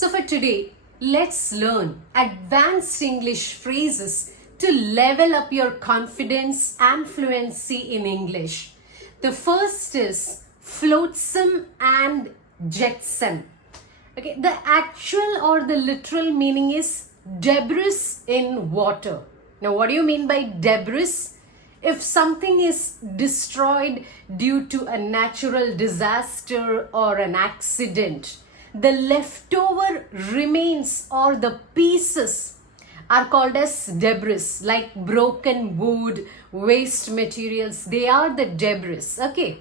So for today, let's learn advanced English phrases to level up your confidence and fluency in English. The first is flotsam and jetsam. Okay, the actual or the literal meaning is debris in water. Now, what do you mean by debris? If something is destroyed due to a natural disaster or an accident, the leftover remains or the pieces are called as debris, like broken wood, waste materials. They are the debris, okay?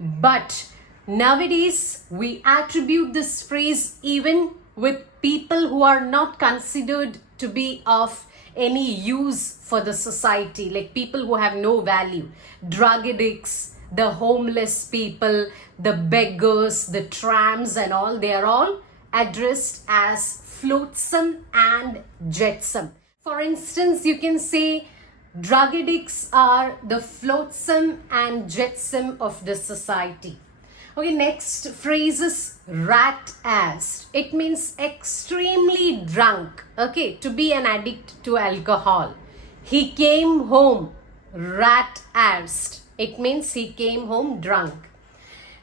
But nowadays, we attribute this phrase even with people who are not considered to be of any use for the society, like people who have no value, drug addicts, the homeless people, the beggars, the tramps and all, they are all addressed as flotsam and jetsam. For instance, you can say drug addicts are the flotsam and jetsam of the society. Okay, next phrase is rat-assed. It means extremely drunk. Okay, to be an addict to alcohol. He came home rat-assed. It means he came home drunk.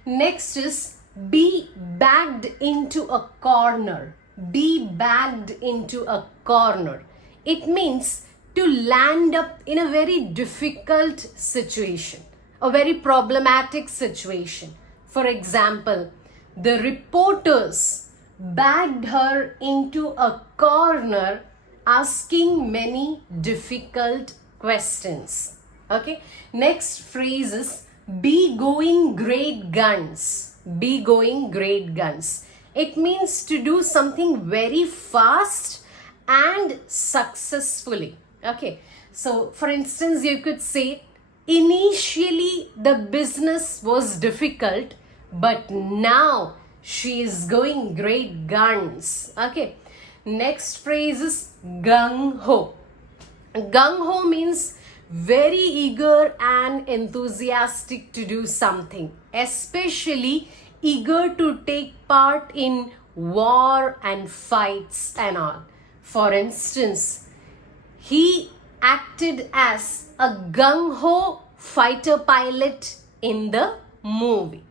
Next is be backed into a corner. Be backed into a corner. It means to land up in a very difficult situation, a very problematic situation. For example, the reporters backed her into a corner asking many difficult questions. Okay. Next phrase is be going great guns. Be going great guns. It means to do something very fast and successfully. Okay. So, for instance, you could say initially the business was difficult, but now she is going great guns. Okay. Next phrase is gung ho. Gung ho means very eager and enthusiastic to do something, especially eager to take part in war and fights and all. For instance, he acted as a gung ho fighter pilot in the movie.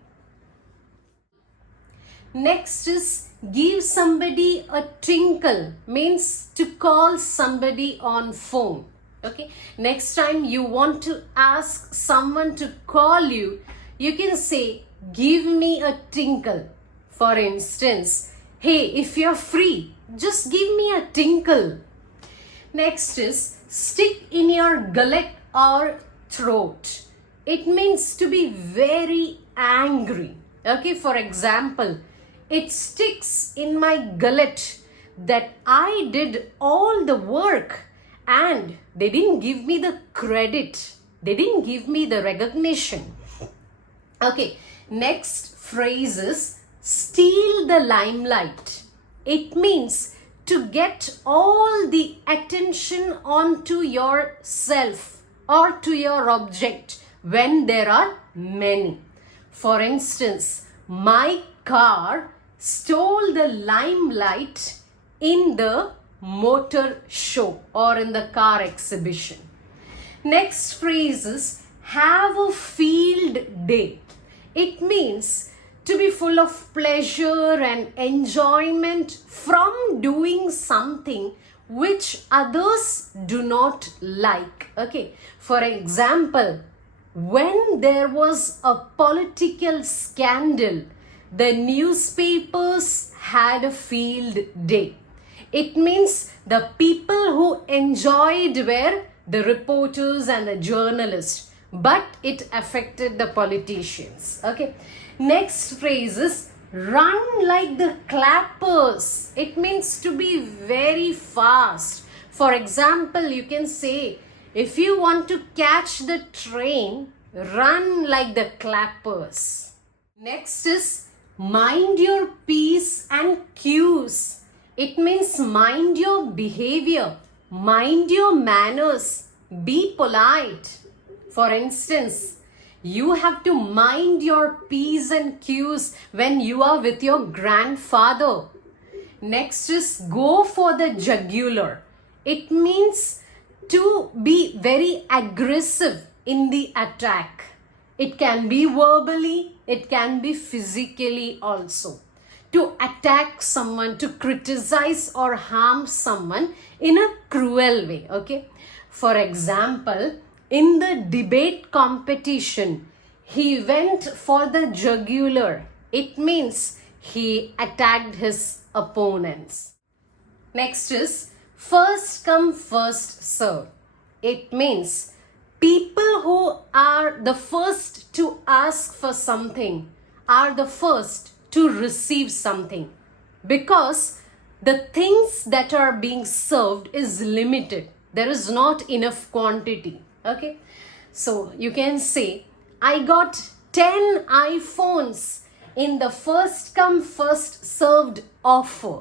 Next is give somebody a tinkle, means to call somebody on phone. Okay, next time you want to ask someone to call you, you can say give me a tinkle. For instance, hey, if you're free, just give me a tinkle. Next is stick in your gullet or throat. It means to be very angry. Okay, for example, it sticks in my gullet that I did all the work and they didn't give me the credit. They didn't give me the recognition. Okay, next phrase is steal the limelight. It means to get all the attention onto yourself or to your object when there are many. For instance, my car stole the limelight in the motor show or in the car exhibition. Next phrase is have a field day. It means to be full of pleasure and enjoyment from doing something which others do not like. Okay, for example, when there was a political scandal, the newspapers had a field day. It means the people who enjoyed were the reporters and the journalists, but it affected the politicians. Okay. Next phrase is run like the clappers. It means to be very fast. For example, you can say, if you want to catch the train, run like the clappers. Next is mind your P's and Q's. It means mind your behavior, mind your manners, be polite. For instance, you have to mind your P's and Q's when you are with your grandfather. Next is go for the jugular. It means to be very aggressive in the attack. It can be verbally, it can be physically also. To attack someone, to criticize or harm someone in a cruel way, okay? For example, in the debate competition, he went for the jugular. It means he attacked his opponents. Next is first come, first serve. It means people who are the first to ask for something are the first to receive something, because the things that are being served is limited. There is not enough quantity. Okay, so you can say, I got 10 iPhones in the first come, first served offer.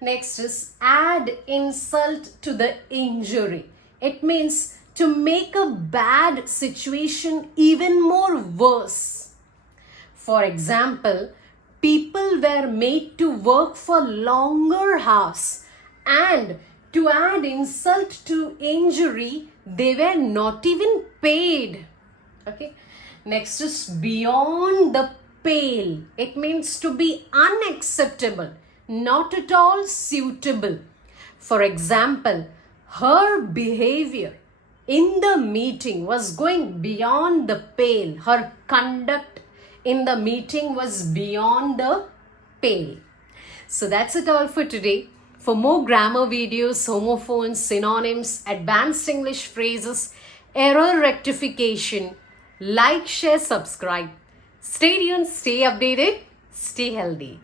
Next is add insult to the injury. It means to make a bad situation even more worse. For example, people were made to work for longer hours, and to add insult to injury, they were not even paid. Okay. Next is beyond the pale. It means to be unacceptable, not at all suitable. For example, her behavior in the meeting was going beyond the pale. Her conduct in the meeting was beyond the pale. So that's it all for today. For more grammar videos, homophones, synonyms, advanced English phrases, error rectification, like, share, subscribe. Stay tuned, stay updated, stay healthy.